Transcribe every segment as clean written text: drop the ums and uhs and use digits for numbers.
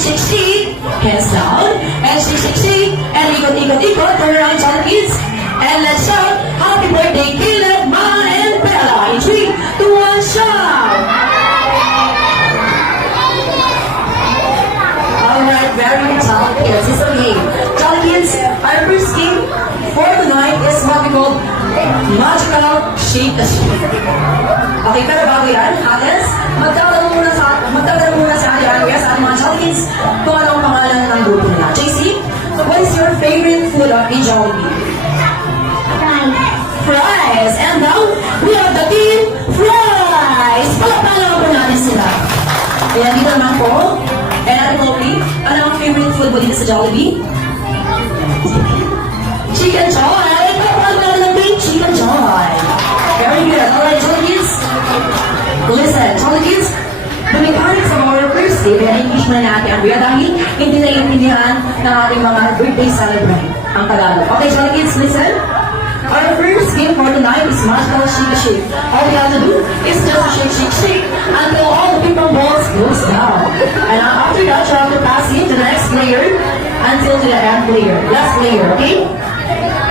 shake, shake, shake. Hands down. And shake, shake, shake. And ikot, ikot, ikot. Turn around, Jolly Kids. And let's shout, happy birthday, Caleb, Ma, and Bella. In 3, 2, 1, shout. Alright, very good, Jolly Kids. It's okay. Jolly Kids, our first game for tonight is what we call Magical Shake the Shake. Okay, pero bago yan, Agnes, magtatanong muna sa Andrea sa ating mga Jolly Kids kung anong pangalan ng grupo nila. JC, what is your favorite food of a Jollibee? Fries! And now, we have the team Fries! Palapalaw po natin sila. Ayan, dito naman po. And Ate Mobley, ano ang favorite food mo dito sa Jollibee? Chicken Joy! Kapag naman ng big Chicken Joy! Very good. Alright, Jolly Kids. Listen, Jolly Kids, the mechanics of our first day, kaya English muna natin ang Andrea dahil hindi na iintindihan ng ating mga birthday celebrant ang Tagalog. Okay, Jolly Kids, listen. Our first game for tonight is Magical Shake Shake. All we have to do is just shake, shake, shake until all the paper balls goes down. And after that, you have to pass it to the next player until to the end player, last player, okay?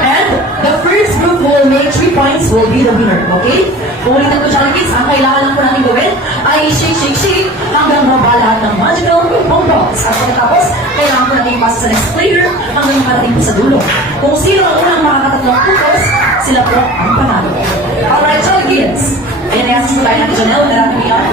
And the first group who will make 3 points will be the winner, okay? Ulitin ko, Jolly Kids, ang kailangan lang po natin gawin ay shake, shake, shake hanggang mababa lahat ng magical pong balls. At pagkatapos, kailangan po natin ipasa sa next player hanggang makarating po sa dulo. Kung sino ang unang makakatatlong putos, sila po ang panalo. Alright, Jolly Kids. Ayan, i-ask ko tayo natin, Janelle, meron ko yan.